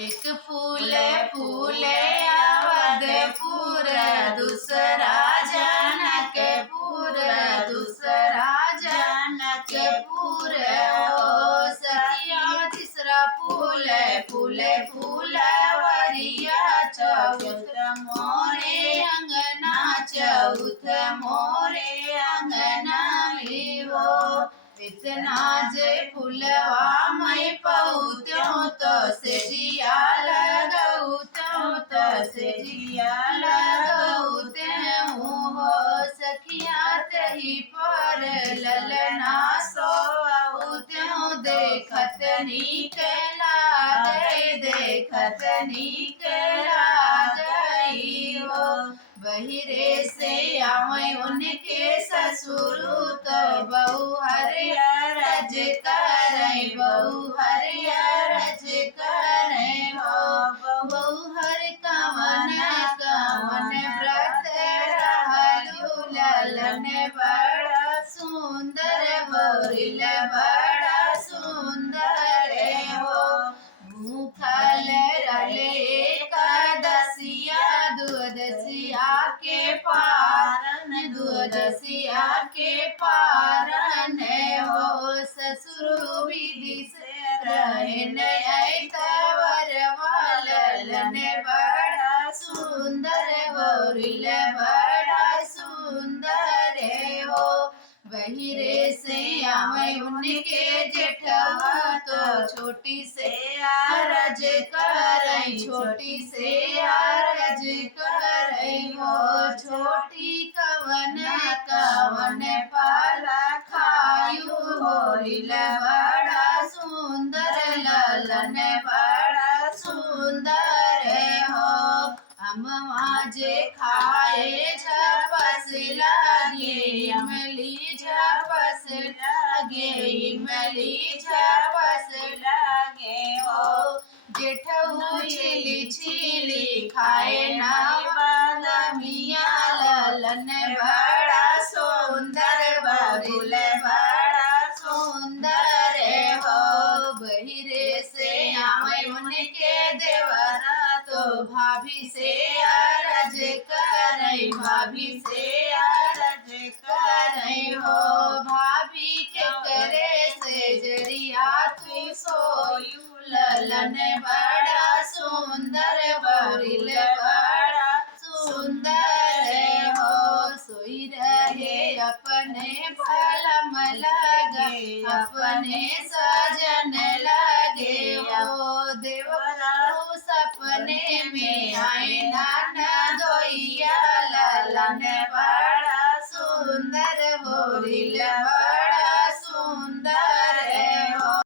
एक फूल फूले अवधपुर, दूसरा जनकपुर, दूसरा जनकपुर। ओ सखिया तीसरा फूल फूल फूलवरिया, चौथ मोरे अंगना, चौथ मोरे अंगना में हो। इतना जे फूलवा मैं पहुँचूं तो से जिया लगऊ, तो से जिया लगऊ हूँ हो। सखिया तही पर ललना सोऊ त्यों, देखत नीक लागई, देखत नीक लागई हो। बहिरे से आवे उनके ससुर, तो बहु हरियरज करे, बहु हरियरज करे हो। बहु हर कवन कवन व्रत रहलु, ललन बड़ा सुंदर बोरिल बड़ा सुंदर हो। भूखल रहे एकादशिया, द्वादशिया के पारन, द्वादशिया के पारन हो। ससुर विधि से रहन ऐतवर, ललन बड़ा सुंदर बोरिल बड़ा सुंदर हो। बहिरे से आवे उनके जेठवा, तो छोटी से आरज करई, छोटी से आरज करई हो। छोटी कवन कवन पाला खायु, बोरिल बड़ा सुंदर, ललन बड़ा सुंदर हो। अमवा जे खाए झपस लागे, इमली झपस लागे, इमली झपस लागे हो। जेठऊ छिली छिली खाए ना बादामिया, ललन बड़ा सुंदर बोरिल बड़ा सुंदर हो। बहिरे से आवे उनके देवरा, तो भाभी से अरज करई, भाभी से अरज करई हो। भाभी के करे से जरिया तू सोयू, ललन बड़ा सुंदर बोरिल बड़ा सुंदर हो। सोई रहे अपने फलम लगे, अपने सजन लगे हो। देवरा सपने में आए नाना दोइया, ललन बड़ा सुंदर बोरिल बड़ा